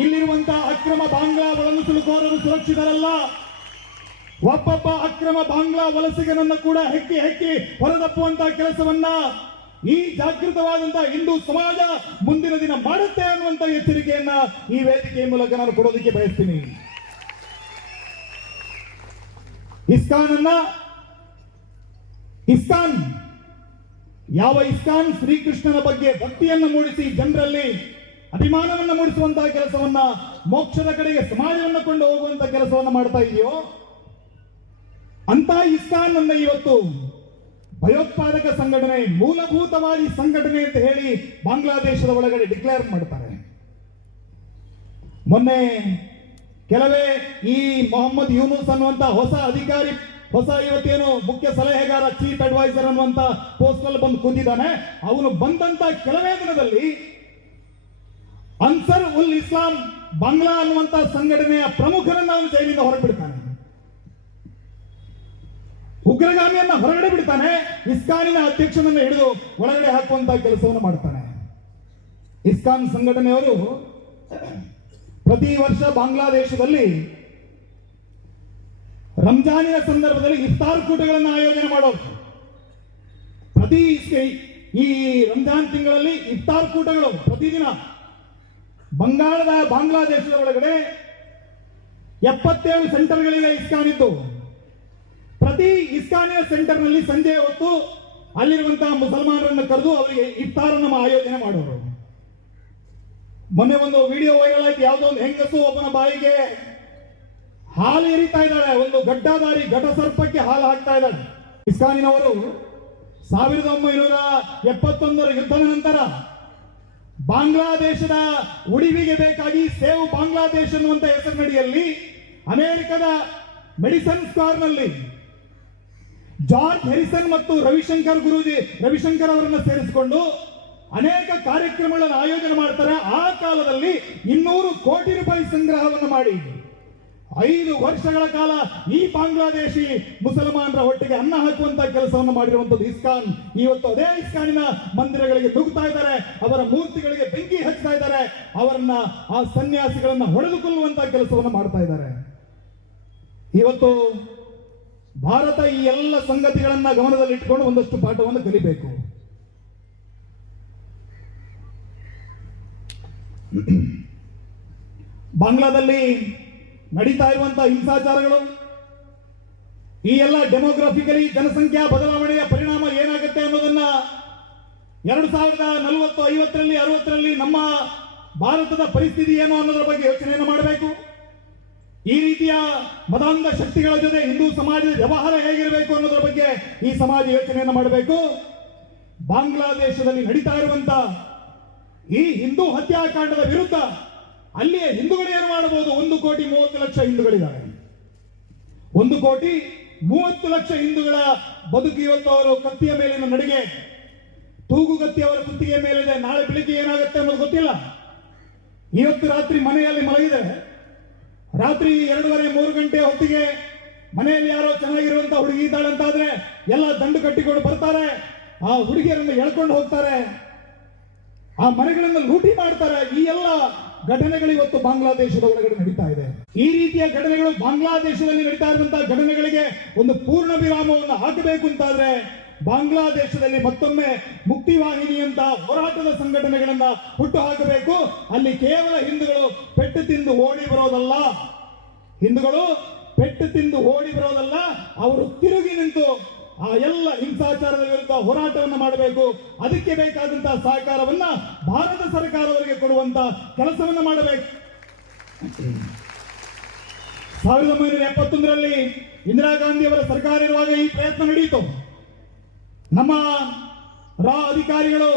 ಇಲ್ಲಿರುವಂತಹ ಅಕ್ರಮ ಬಾಂಗ್ಲಾ ಒಳನುಸುಳುಕೋರರು ಸುರಕ್ಷಿತರಲ್ಲ. ಒಬ್ಬೊಬ್ಬ ಅಕ್ರಮ ಬಾಂಗ್ಲಾ ವಲಸಿಗನನ್ನು ಕೂಡ ಹೆಕ್ಕಿ ಹೆಕ್ಕಿ ಹೊರದಪ್ಪುವಂತಹ ಕೆಲಸವನ್ನ ಈ ಜಾಗೃತವಾದಂತಹ ಹಿಂದೂ ಸಮಾಜ ಮುಂದಿನ ದಿನ ಮಾಡುತ್ತೆ ಅನ್ನುವಂತ ಎಚ್ಚರಿಕೆಯನ್ನ ಈ ವೇದಿಕೆಯ ಮೂಲಕ ನಾನು ಕೊಡೋದಕ್ಕೆ ಬಯಸ್ತೀನಿ. ಇಸ್ಕಾನ್ ಯಾವ ಇಸ್ಕಾನ್ ಶ್ರೀಕೃಷ್ಣನ ಬಗ್ಗೆ ಭಕ್ತಿಯನ್ನು ಮೂಡಿಸಿ ಜನರಲ್ಲಿ ಅಭಿಮಾನವನ್ನು ಮೂಡಿಸುವಂತಹ ಕೆಲಸವನ್ನ, ಮೋಕ್ಷದ ಕಡೆಗೆ ಸಮಾಜವನ್ನು ಕೊಂಡು ಹೋಗುವಂತಹ ಕೆಲಸವನ್ನ ಮಾಡ್ತಾ ಇದೆಯೋ ಅಂತ ಇಸ್ಕಾನ್ ಅನ್ನ ಇವತ್ತು ಭಯೋತ್ಪಾದಕ ಸಂಘಟನೆ, ಮೂಲಭೂತವಾದಿ ಸಂಘಟನೆ ಅಂತ ಹೇಳಿ ಬಾಂಗ್ಲಾದೇಶದ ಒಳಗಡೆ ಡಿಕ್ಲೇರ್ ಮಾಡ್ತಾರೆ. ಮೊನ್ನೆ ಕೆಲವೇ ಈ ಮೊಹಮ್ಮದ್ ಯೂನುಸ್ ಅನ್ನುವಂತ ಹೊಸ ಅಧಿಕಾರಿ, ಹೊಸ ಇವತ್ತೇನು ಮುಖ್ಯ ಸಲಹೆಗಾರ, ಚೀಫ್ ಅಡ್ವೈಸರ್ ಅನ್ನುವಂತ ಪೋಸ್ಟ್ ನಲ್ಲಿ ಬಂದು ಕೂತಿದ್ದಾನೆ. ಅವನು ಬಂದಂತ ಕೆಲವೇ ದಿನದಲ್ಲಿ ಅನ್ಸರ್ ಉಲ್ ಇಸ್ಲಾಂ ಬಾಂಗ್ಲಾ ಅನ್ನುವಂತ ಸಂಘಟನೆಯ ಪ್ರಮುಖರನ್ನು ಅವನು ಜೈಲಿಂದ ಹೊರಬಿಡ್ತಾನೆ, ಉಗ್ರಗಾಮಿಯನ್ನ ಹೊರಗಡೆ ಬಿಡ್ತಾನೆ, ಇಸ್ಕಾನಿನ ಅಧ್ಯಕ್ಷನನ್ನು ಹಿಡಿದು ಒಳಗಡೆ ಹಾಕುವಂತಹ ಕೆಲಸವನ್ನು ಮಾಡ್ತಾನೆ. ಇಸ್ಕಾನ್ ಸಂಘಟನೆಯವರು ಪ್ರತಿ ವರ್ಷ ಬಾಂಗ್ಲಾದೇಶದಲ್ಲಿ ರಂಜಾನಿನ ಸಂದರ್ಭದಲ್ಲಿ ಇಫ್ತಾರ್ ಕೂಟಗಳನ್ನು ಆಯೋಜನೆ ಮಾಡೋದು. ಪ್ರತಿ ಈ ರಂಜಾನ್ ತಿಂಗಳಲ್ಲಿ ಇಫ್ತಾರ್ ಕೂಟಗಳು ಪ್ರತಿದಿನ ಬಾಂಗ್ಲಾದೇಶದ ಒಳಗಡೆ 77 ಸೆಂಟರ್ಗಳಿಗೆ ಇಸ್ಕಾನ್ ಇದ್ದು, ಪ್ರತಿ ಇಸ್ಕಾನಿನ ಸೆಂಟರ್ ನಲ್ಲಿ ಸಂಜೆ ಹೊತ್ತು ಅಲ್ಲಿರುವಂತಹ ಮುಸಲ್ಮಾನರನ್ನು ಕರೆದು ಅವರಿಗೆ ಇಫ್ತಾರನ್ನು ಆಯೋಜನೆ ಮಾಡೋರು. ಮೊನ್ನೆ ಒಂದು ವಿಡಿಯೋ ವೈರಲ್ ಆಯ್ತು. ಯಾವುದೋ ಒಂದು ಹೆಂಗಸು ಒಬ್ಬನ ಬಾಯಿಗೆ ಹಾಲು ಎರಿತಾ ಇದ್ದಾಳೆ, ಒಂದು ಗಡ್ಡಾದಾರಿ ಘಟಸರ್ಪಕ್ಕೆ ಹಾಲು ಹಾಕ್ತಾ ಇದ್ದಾಳೆ. ಇಸ್ಕಾನಿನವರು 1971 ಯುದ್ಧದ ನಂತರ ಬಾಂಗ್ಲಾದೇಶದ ಉಳಿವಿಗೆ ಬೇಕಾಗಿ ಸೇವ್ ಬಾಂಗ್ಲಾದೇಶ್ ಅನ್ನುವಂತ ಹೆಸರಿನಡಿಯಲ್ಲಿ ಅಮೆರಿಕದ ಮೆಡಿಸನ್ ಸ್ಕ್ವೇರ್ ನಲ್ಲಿ ಜಾರ್ಜ್ ಹೆರಿಸನ್ ಮತ್ತು ರವಿಶಂಕರ್ ಅವರನ್ನು ಸೇರಿಸಿಕೊಂಡು ಅನೇಕ ಕಾರ್ಯಕ್ರಮಗಳನ್ನು ಆಯೋಜನೆ ಮಾಡ್ತಾರೆ. ಆ ಕಾಲದಲ್ಲಿ 200 ಕೋಟಿ ರೂಪಾಯಿ ಸಂಗ್ರಹವನ್ನು ಮಾಡಿ 5 ವರ್ಷಗಳ ಕಾಲ ಈ ಬಾಂಗ್ಲಾದೇಶಿ ಮುಸಲ್ಮಾನರ ಒಟ್ಟಿಗೆ ಅನ್ನ ಹಾಕುವಂತ ಕೆಲಸವನ್ನು ಮಾಡಿರುವಂತದ್ದು ಇಸ್ಕಾನ್. ಇವತ್ತು ಅದೇ ಇಸ್ಕಾನಿನ ಮಂದಿರಗಳಿಗೆ ನುಗ್ತಾ ಇದ್ದಾರೆ, ಅವರ ಮೂರ್ತಿಗಳಿಗೆ ಬೆಂಕಿ ಹಚ್ತಾ ಇದ್ದಾರೆ, ಅವರನ್ನ ಆ ಸನ್ಯಾಸಿಗಳನ್ನ ಹೊಡೆದುಕೊಳ್ಳುವಂತ ಕೆಲಸವನ್ನು ಮಾಡ್ತಾ ಇದ್ದಾರೆ. ಇವತ್ತು ಭಾರತ ಈ ಎಲ್ಲ ಸಂಗತಿಗಳನ್ನ ಗಮನದಲ್ಲಿಟ್ಟುಕೊಂಡು ಒಂದಷ್ಟು ಪಾಠವನ್ನು ಕಲಿಬೇಕು. ಬಾಂಗ್ಲಾದಲ್ಲಿ ನಡೀತಾ ಇರುವಂತಹ ಹಿಂಸಾಚಾರಗಳು, ಈ ಎಲ್ಲ ಡೆಮೋಗ್ರಫಿಕಲಿ ಜನಸಂಖ್ಯಾ ಬದಲಾವಣೆಯ ಪರಿಣಾಮ ಏನಾಗುತ್ತೆ ಅನ್ನೋದನ್ನ 2040, 50ರಲ್ಲಿ, 60ರಲ್ಲಿ ನಮ್ಮ ಭಾರತದ ಪರಿಸ್ಥಿತಿ ಏನು ಅನ್ನೋದ್ರ ಬಗ್ಗೆ ಯೋಚನೆಯನ್ನು ಮಾಡಬೇಕು. ಈ ರೀತಿಯ ಮತಾಂಧ ಶಕ್ತಿಗಳ ಜೊತೆ ಹಿಂದೂ ಸಮಾಜದ ವ್ಯವಹಾರ ಹೇಗಿರಬೇಕು ಅನ್ನೋದ್ರ ಬಗ್ಗೆ ಈ ಸಮಾಜ ಯೋಚನೆಯನ್ನು ಮಾಡಬೇಕು. ಬಾಂಗ್ಲಾದೇಶದಲ್ಲಿ ನಡೀತಾ ಇರುವಂತ ಈ ಹಿಂದೂ ಹತ್ಯಾಕಾಂಡದ ವಿರುದ್ಧ ಅಲ್ಲಿಯೇ ಹಿಂದೂಗಳು ಏನು ಮಾಡಬಹುದು? 1,30,00,000 ಹಿಂದೂಗಳಿದ್ದಾರೆ. 1,30,00,000 ಹಿಂದೂಗಳ ಬದುಕು ಇವತ್ತು ಅವರು ಕತ್ತಿಯ ಮೇಲಿನ ನಡಿಗೆ, ತೂಗುಗತ್ತಿ ಅವರ ಕುತ್ತಿಗೆ ಮೇಲಿದೆ. ನಾಳೆ ಬೆಳಿಗ್ಗೆ ಏನಾಗುತ್ತೆ ಅನ್ನೋದು ಗೊತ್ತಿಲ್ಲ. ಇವತ್ತು ರಾತ್ರಿ ಮನೆಯಲ್ಲಿ ಮಲಗಿದರೆ ರಾತ್ರಿ 2:30-3 ಗಂಟೆ ಹೊತ್ತಿಗೆ ಮನೆಯಲ್ಲಿ ಯಾರೋ ಚೆನ್ನಾಗಿರುವಂತ ಹುಡುಗಿ ಇದ್ದಾಳೆ ಅಂತಾದ್ರೆ ಎಲ್ಲ ದಂಡು ಕಟ್ಟಿಕೊಂಡು ಬರ್ತಾರೆ, ಆ ಹುಡುಗಿಯರನ್ನು ಎಳ್ಕೊಂಡು ಹೋಗ್ತಾರೆ, ಆ ಮನೆಗಳನ್ನು ಲೂಟಿ ಮಾಡ್ತಾರೆ. ಈ ಎಲ್ಲ ಘಟನೆಗಳು ಇವತ್ತು ಬಾಂಗ್ಲಾದೇಶದ ಒಳಗಡೆ ನಡೀತಾ ಇದೆ. ಈ ರೀತಿಯ ಘಟನೆಗಳು ಬಾಂಗ್ಲಾದೇಶದಲ್ಲಿ ನಡೀತಾ ಇರುವಂತಹ ಘಟನೆಗಳಿಗೆ ಒಂದು ಪೂರ್ಣ ವಿರಾಮವನ್ನು ಹಾಕಬೇಕು ಅಂತಾದ್ರೆ ಬಾಂಗ್ಲಾದೇಶದಲ್ಲಿ ಮತ್ತೊಮ್ಮೆ ಮುಕ್ತಿವಾಹಿನಿಯಂತ ಹೋರಾಟದ ಸಂಘಟನೆಗಳನ್ನ ಹುಟ್ಟು ಹಾಕಬೇಕು. ಅಲ್ಲಿ ಕೇವಲ ಹಿಂದೂಗಳು ಪೆಟ್ಟು ತಿಂದು ಓಡಿ ಬರೋದಲ್ಲ, ಹಿಂದೂಗಳು ಪೆಟ್ಟು ತಿಂದು ಓಡಿ ಬರೋದಲ್ಲ, ಅವರು ತಿರುಗಿ ನಿಂತು ಆ ಎಲ್ಲ ಹಿಂಸಾಚಾರದ ವಿರುದ್ಧ ಹೋರಾಟವನ್ನು ಮಾಡಬೇಕು. ಅದಕ್ಕೆ ಬೇಕಾದಂತಹ ಸಹಕಾರವನ್ನ ಭಾರತ ಸರ್ಕಾರವರಿಗೆ ಕೊಡುವಂತ ಕೆಲಸವನ್ನ ಮಾಡಬೇಕು. 1971ರಲ್ಲಿ ಇಂದಿರಾ ಗಾಂಧಿ ಅವರ ಸರ್ಕಾರ ಇರುವಾಗ ಈ ಪ್ರಯತ್ನ ನಡೆಯಿತು. ನಮ್ಮ ಅಧಿಕಾರಿಗಳು,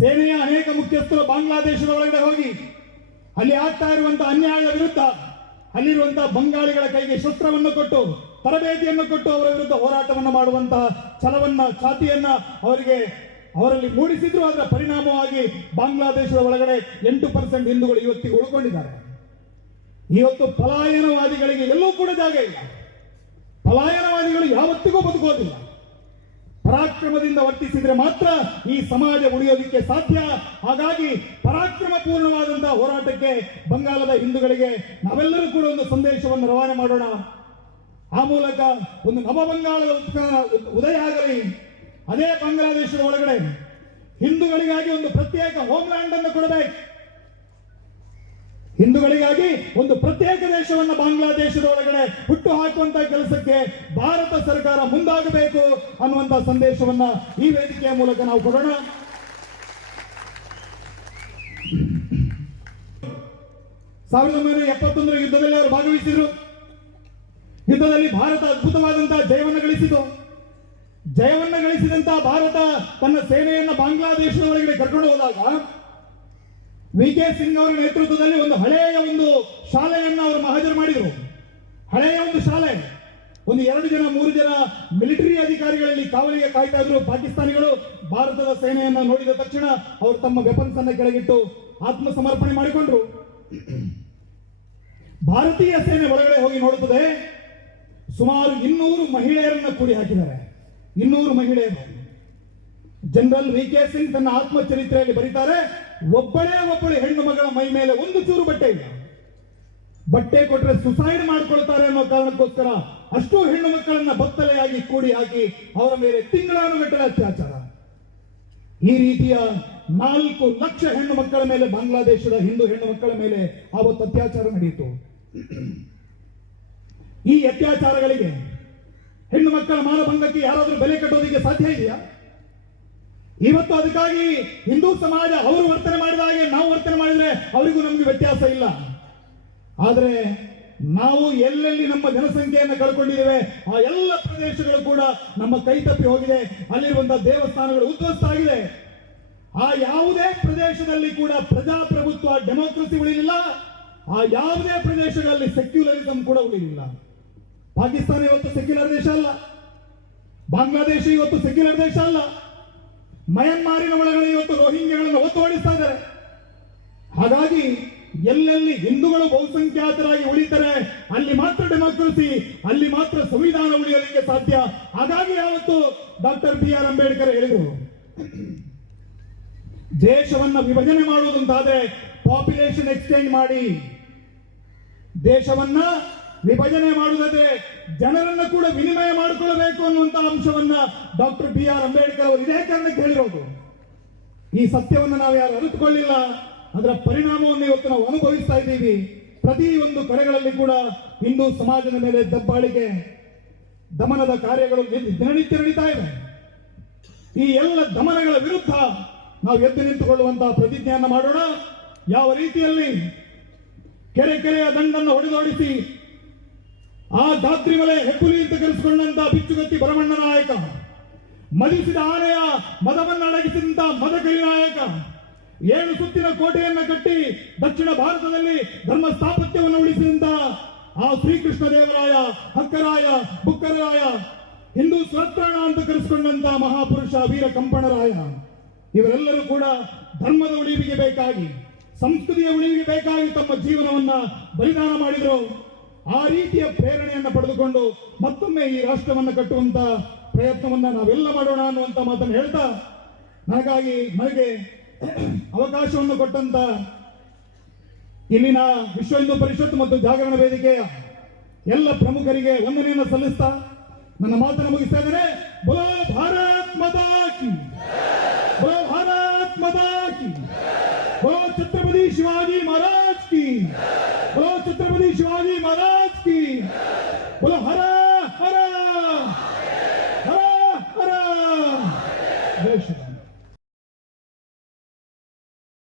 ಸೇನೆಯ ಅನೇಕ ಮುಖ್ಯಸ್ಥರು ಬಾಂಗ್ಲಾದೇಶದ ಒಳಗಡೆ ಹೋಗಿ ಅಲ್ಲಿ ಆಗ್ತಾ ಇರುವಂತಹ ಅನ್ಯಾಯದ ವಿರುದ್ಧ ಅಲ್ಲಿರುವಂತಹ ಬಂಗಾಳಿಗಳ ಕೈಗೆ ಶಸ್ತ್ರವನ್ನು ಕೊಟ್ಟು, ತರಬೇತಿಯನ್ನು ಕೊಟ್ಟು ಅವರ ವಿರುದ್ಧ ಹೋರಾಟವನ್ನು ಮಾಡುವಂತಹ ಛಲವನ್ನ, ಛಾತಿಯನ್ನ ಅವರಲ್ಲಿ ಮೂಡಿಸಿದ್ರು. ಅದರ ಪರಿಣಾಮವಾಗಿ ಬಾಂಗ್ಲಾದೇಶದ ಒಳಗಡೆ 8% ಹಿಂದೂಗಳು ಇವತ್ತಿಗೆ ಉಳ್ಕೊಂಡಿದ್ದಾರೆ. ಇವತ್ತು ಪಲಾಯನವಾದಿಗಳಿಗೆ ಎಲ್ಲೂ ಕೂಡ ಜಾಗ ಇಲ್ಲ. ಪಲಾಯನವಾದಿಗಳು ಯಾವತ್ತಿಗೂ ಬದುಕೋದಿಲ್ಲ. ಪರಾಕ್ರಮದಿಂದ ವರ್ತಿಸಿದ್ರೆ ಮಾತ್ರ ಈ ಸಮಾಜ ಉಳಿಯೋದಕ್ಕೆ ಸಾಧ್ಯ. ಹಾಗಾಗಿ ಪರಾಕ್ರಮ ಪೂರ್ಣವಾದಂತಹ ಹೋರಾಟಕ್ಕೆ ಬಂಗಾಲದ ಹಿಂದೂಗಳಿಗೆ ನಾವೆಲ್ಲರೂ ಕೂಡ ಒಂದು ಸಂದೇಶವನ್ನು ರವಾನೆ ಮಾಡೋಣ. ಆ ಮೂಲಕ ಒಂದು ನವ ಬಂಗಾಳದ ಉದಯ ಆಗಲಿ. ಅದೇ ಬಾಂಗ್ಲಾದೇಶದ ಒಳಗಡೆ ಹಿಂದೂಗಳಿಗಾಗಿ ಒಂದು ಪ್ರತ್ಯೇಕ ಹೋಮ್ಲ್ಯಾಂಡ್ ಅನ್ನು ಕೊಡಬೇಕು. ಹಿಂದೂಗಳಿಗಾಗಿ ಒಂದು ಪ್ರತ್ಯೇಕ ದೇಶವನ್ನು ಬಾಂಗ್ಲಾದೇಶದ ಒಳಗಡೆ ಹುಟ್ಟು ಹಾಕುವಂತಹ ಕೆಲಸಕ್ಕೆ ಭಾರತ ಸರ್ಕಾರ ಮುಂದಾಗಬೇಕು ಅನ್ನುವಂತಹ ಸಂದೇಶವನ್ನ ಈ ವೇದಿಕೆಯ ಮೂಲಕ ನಾವು ಕೊಡೋಣ. 1971ರ ಯುದ್ಧದಲ್ಲಿ ಅವರು ಭಾಗವಹಿಸಿದರು. ಯುದ್ಧದಲ್ಲಿ ಭಾರತ ಅದ್ಭುತವಾದಂತಹ ಜಯವನ್ನು ಗಳಿಸಿತು. ಜಯವನ್ನ ಗಳಿಸಿದಂತಹ ಭಾರತ ತನ್ನ ಸೇನೆಯನ್ನ ಬಾಂಗ್ಲಾದೇಶದ ಒಳಗಡೆ ಕರ್ಕೊಂಡು ಹೋದಾಗ ವಿ.ಕೆ. ಸಿಂಗ್ ಅವರ ನೇತೃತ್ವದಲ್ಲಿ ಒಂದು ಹಳೆಯ ಒಂದು ಶಾಲೆಯನ್ನ ಅವರು ಮಹಾಜರ್ ಮಾಡಿದರು. ಹಳೆಯ ಒಂದು ಶಾಲೆ, ಒಂದು 2 ಜನ 3 ಜನ ಮಿಲಿಟರಿ ಅಧಿಕಾರಿಗಳಲ್ಲಿ ಕಾವಲಿಗೆ ಕಾಯ್ತಾ ಇದ್ರು. ಪಾಕಿಸ್ತಾನಿಗಳು ಭಾರತದ ಸೇನೆಯನ್ನ ನೋಡಿದ ತಕ್ಷಣ ಅವರು ತಮ್ಮ ವೆಪನ್ಸ್ ಅನ್ನ ಕೆಳಗಿಟ್ಟು ಆತ್ಮಸಮರ್ಪಣೆ ಮಾಡಿಕೊಂಡ್ರು. ಭಾರತೀಯ ಸೇನೆ ಒಳಗಡೆ ಹೋಗಿ ನೋಡುತ್ತದೆ, ಸುಮಾರು 200 ಮಹಿಳೆಯರನ್ನ ಕೂಡಿ ಹಾಕಿದ್ದಾರೆ. 200 ಮಹಿಳೆಯರು. General VK. ಸಿಂಗ್ ತನ್ನ ಆತ್ಮಚರಿತ್ರೆಯಲ್ಲಿ ಬರೀತಾರೆ, ಒಬ್ಬಳು ಹೆಣ್ಣು ಮಗಳ ಮೈ ಮೇಲೆ ಒಂದು ಚೂರು ಬಟ್ಟೆ ಇಲ್ಲ. ಬಟ್ಟೆ ಕೊಟ್ಟರೆ ಸುಸೈಡ್ ಮಾಡ್ಕೊಳ್ತಾರೆ ಅನ್ನೋ ಕಾರಣಕ್ಕೋಸ್ಕರ ಅಷ್ಟು ಹೆಣ್ಣು ಮಕ್ಕಳನ್ನ ಬತ್ತಲೆಯಾಗಿ ಕೂಡಿ ಹಾಕಿ ಅವರ ಮೇಲೆ ತಿಂಗಳಾನುಗಟ್ಟಲೆ ಅತ್ಯಾಚಾರ. ಈ ರೀತಿಯ 4 ಲಕ್ಷ ಹೆಣ್ಣು ಮಕ್ಕಳ ಮೇಲೆ, ಬಾಂಗ್ಲಾದೇಶದ ಹಿಂದೂ ಹೆಣ್ಣು ಮಕ್ಕಳ ಮೇಲೆ ಆವತ್ತು ಅತ್ಯಾಚಾರ ನಡೆಯಿತು. ಈ ಅತ್ಯಾಚಾರಗಳಿಗೆ, ಹೆಣ್ಣು ಮಕ್ಕಳ ಮಾನಭಂಗಕ್ಕೆ ಯಾರಾದ್ರೂ ಬೆಲೆ ಕಟ್ಟೋದಕ್ಕೆ ಸಾಧ್ಯ ಇದೆಯಾ? ಇವತ್ತು ಅದಕ್ಕಾಗಿ ಹಿಂದೂ ಸಮಾಜ ಅವರು ವರ್ತನೆ ಮಾಡಿದ ಹಾಗೆ ನಾವು ವರ್ತನೆ ಮಾಡಿದ್ರೆ ಅವರಿಗೂ ನಮ್ಗೆ ವ್ಯತ್ಯಾಸ ಇಲ್ಲ. ಆದರೆ ನಾವು ಎಲ್ಲೆಲ್ಲಿ ನಮ್ಮ ಜನಸಂಖ್ಯೆಯನ್ನು ಕಳ್ಕೊಂಡಿದ್ದೇವೆ ಆ ಎಲ್ಲ ಪ್ರದೇಶಗಳು ಕೂಡ ನಮ್ಮ ಕೈ ತಪ್ಪಿ ಹೋಗಿದೆ. ಅಲ್ಲಿರುವಂತಹ ದೇವಸ್ಥಾನಗಳು ಉದ್ಧ್ವಸ್ತ ಆಗಿದೆ. ಆ ಯಾವುದೇ ಪ್ರದೇಶದಲ್ಲಿ ಕೂಡ ಪ್ರಜಾಪ್ರಭುತ್ವ, ಡೆಮೋಕ್ರಸಿ ಉಳಿಲಿಲ್ಲ. ಆ ಯಾವುದೇ ಪ್ರದೇಶಗಳಲ್ಲಿ ಸೆಕ್ಯುಲರಿಸಂ ಕೂಡ ಉಳಿಲಿಲ್ಲ. ಪಾಕಿಸ್ತಾನ ಇವತ್ತು ಸೆಕ್ಯುಲರ್ ದೇಶ ಅಲ್ಲ, ಬಾಂಗ್ಲಾದೇಶ ಇವತ್ತು ಸೆಕ್ಯುಲರ್ ದೇಶ ಅಲ್ಲ. ಮಯನ್ಮಾರಿನ ಒಳಗಡೆ ಇವತ್ತು ರೋಹಿಂಗ್ಯಗಳನ್ನು ಒತ್ತುವಡಿಸ್ತಾ ಇದ್ದಾರೆ. ಹಾಗಾಗಿ ಎಲ್ಲೆಲ್ಲಿ ಹಿಂದೂಗಳು ಬಹುಸಂಖ್ಯಾತರಾಗಿ ಉಳಿತಾರೆ ಅಲ್ಲಿ ಮಾತ್ರ ಡೆಮಾಕ್ರಸಿ, ಅಲ್ಲಿ ಮಾತ್ರ ಸಂವಿಧಾನ ಉಳಿಯಲಿಕ್ಕೆ ಸಾಧ್ಯ. ಹಾಗಾಗಿ ಯಾವತ್ತು ಡಾಕ್ಟರ್ BR ಅಂಬೇಡ್ಕರ್ ಹೇಳಿದರು, ದೇಶವನ್ನ ವಿಭಜನೆ ಮಾಡುವುದಂತಾದ್ರೆ ಪಾಪ್ಯುಲೇಷನ್ ಎಕ್ಸ್ಚೇಂಜ್ ಮಾಡಿ. ದೇಶವನ್ನ ವಿಭಜನೆ ಮಾಡುವುದಾದ್ರೆ ಜನರನ್ನ ಕೂಡ ವಿನಿಮಯ ಮಾಡಿಕೊಳ್ಳಬೇಕು ಅನ್ನುವಂತ ಅಂಶವನ್ನ ಡಾಕ್ಟರ್ BR ಅಂಬೇಡ್ಕರ್ ಅವರು ಇದೇ ಕಾರಣಕ್ಕೆ ಹೇಳಿರೋದು. ಈ ಸತ್ಯವನ್ನು ನಾವು ಯಾರು ಅರಿತುಕೊಳ್ಳಿಲ್ಲ, ಅದರ ಪರಿಣಾಮವನ್ನು ಇವತ್ತು ನಾವು ಅನುಭವಿಸ್ತಾ ಇದ್ದೀವಿ. ಪ್ರತಿ ಒಂದು ಕಡೆಗಳಲ್ಲಿ ಕೂಡ ಹಿಂದೂ ಸಮಾಜದ ಮೇಲೆ ದಬ್ಬಾಳಿಕೆ, ದಮನದ ಕಾರ್ಯಗಳು ದಿನನಿತ್ಯ ನಡೀತಾ ಇವೆ. ಈ ಎಲ್ಲ ದಮನಗಳ ವಿರುದ್ಧ ನಾವು ಎದ್ದು ನಿಂತುಕೊಳ್ಳುವಂತಹ ಪ್ರತಿಜ್ಞೆಯನ್ನು ಮಾಡೋಣ. ಯಾವ ರೀತಿಯಲ್ಲಿ ಕೆರೆಯ ದಂಡನ್ನು ಹೊಡೆದೋಡಿಸಿ ಆ ಧಾತ್ರಿಮಲೆ ಹೆಬ್ಬುಲಿ ಅಂತ ಕರೆಸಿಕೊಂಡಂತ ಬಿಚ್ಚುಗತ್ತಿ ಭರಮಣ್ಣ ನಾಯಕ, ಮದಿಸಿದ ಆನೆಯ ಮದವನ್ನು ಅಡಗಿಸಿದಂತ ಮದಕರಿ ನಾಯಕ, 7 ಸುತ್ತಿನ ಕೋಟೆಯನ್ನ ಕಟ್ಟಿ ದಕ್ಷಿಣ ಭಾರತದಲ್ಲಿ ಧರ್ಮ ಸ್ಥಾಪತ್ಯವನ್ನು ಉಳಿಸಿದಂತ ಆ ಶ್ರೀಕೃಷ್ಣ ದೇವರಾಯ, ಹಕ್ಕರಾಯ, ಬುಕ್ಕರಾಯ, ಹಿಂದೂ ಸ್ವತ್ರಾಣ ಅಂತ ಕರೆಸಿಕೊಂಡಂತ ಮಹಾಪುರುಷ ವೀರ ಕಂಪಣರಾಯ, ಇವರೆಲ್ಲರೂ ಕೂಡ ಧರ್ಮದ ಉಳಿವಿಗೆ ಬೇಕಾಗಿ, ಸಂಸ್ಕೃತಿಯ ಉಳಿವಿಗೆ ಬೇಕಾಗಿ ತಮ್ಮ ಜೀವನವನ್ನ ಬಲಿದಾನ ಮಾಡಿದರು. ಆ ರೀತಿಯ ಪ್ರೇರಣೆಯನ್ನು ಪಡೆದುಕೊಂಡು ಮತ್ತೊಮ್ಮೆ ಈ ರಾಷ್ಟ್ರವನ್ನು ಕಟ್ಟುವಂತ ಪ್ರಯತ್ನವನ್ನ ನಾವೆಲ್ಲ ಮಾಡೋಣ ಅನ್ನುವಂತ ಮಾತನ್ನು ಹೇಳ್ತಾ, ನನಗೆ ಅವಕಾಶವನ್ನು ಕೊಟ್ಟಂತ ಇಲ್ಲಿನ ವಿಶ್ವ ಹಿಂದೂ ಪರಿಷತ್ ಮತ್ತು ಜಾಗರಣ ವೇದಿಕೆಯ ಎಲ್ಲ ಪ್ರಮುಖರಿಗೆ ವಂದನೆಯನ್ನು ಸಲ್ಲಿಸ್ತಾ ನನ್ನ ಮಾತನ್ನು ಮುಗಿಸ್ತಾ ಇದ್ದೇನೆ. ಬೋಲೋ ಭಾರತ್ ಮಾತಾ ಕಿ, ಬೋಲೋ ಭಾರತ್ ಮಾತಾ ಕಿ, ಬೋಲೋ ಛತ್ರಪತಿ ಶಿವಾಜಿ ಮಹಾರಾಜ್ ಕಿ.